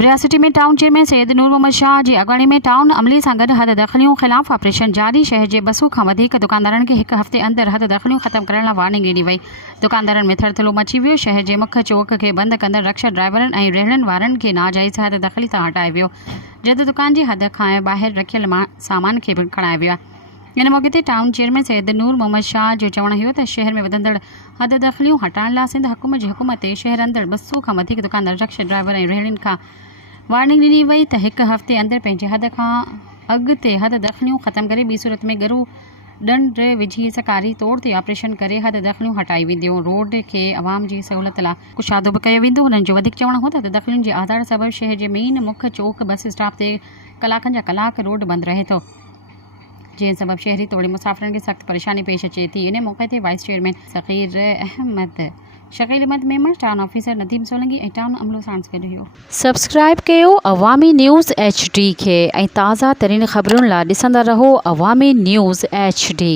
रियासती में town chairman Syed नूर मोहम्मद शाह जी अॻवानी में टाउन अमले सां गॾु हद दख़लियूं ख़िलाफ़ ऑपरेशन जारी। शहर जे 200 खां वधीक दुकानदारनि खे हिकु हफ़्ते अंदरि हद दख़लियूं ख़तमु करण लाइ वार्निंग ॾिनी वई। दुकानदारनि में थरथलो मची वियो। शहर जे मुख्य चौक खे बंदि कंदड़ रक्शा ड्राइवरनि ऐं रेहड़ियुनि वारनि खे नाजाइज़ हद दख़ली तां हटाए वियो, जद दुकान जी हद खां ॿाहिरि रखियल सामान खे बि खणाए विया। इन मौक़े ते टाउन चेयरमैन सैयद नूर मोहम्मद शाह जो चवणु हुयो त शहर में वधंदड़ हद दख़लियूं हटाइण लाइ सिंध हुकूमत जी हुकूमत ते शहर अंदरि 200 खां वधीक दुकानदार, रक्शा ड्राइवर ऐं रेहड़ियुनि खां वार्निंग ॾिनी वई त हिकु हफ़्ते अंदरि पंहिंजे हद खां अॻिते हद दख़लियूं ख़तमु करे ॿी सूरत में गरू ॾंड विझी सकारी तौर ते ऑपरेशन करे हद दख़लियूं हटाई वेंदियूं। रोड खे अवाम जी सहूलियत लाइ कुशादो बि कयो वेंदो। हुननि जो वधीक चवणु हो त हद दख़लियुनि जे आधार सबबि शहर जे मेन मुख्य चौक बस स्टॉप ते कलाकनि जा कलाक रोड बंदि रहे थो, जंहिं सबबि शहरी तौड़े मुसाफ़िरनि खे सख़्तु परेशानी पेश अचे थी। इन मौक़े ते vice chairman Shakeel Ahmed Memon, town officer Nadeem Solangi ऐं टाउन अमलो साण गॾु हुयो। सब्सक्राइब कयो अवामी न्यूज़ HD खे ऐं ताज़ा तरीन ख़बरुनि लाइ ॾिसंदा रहो अवामी न्यूज़ HD।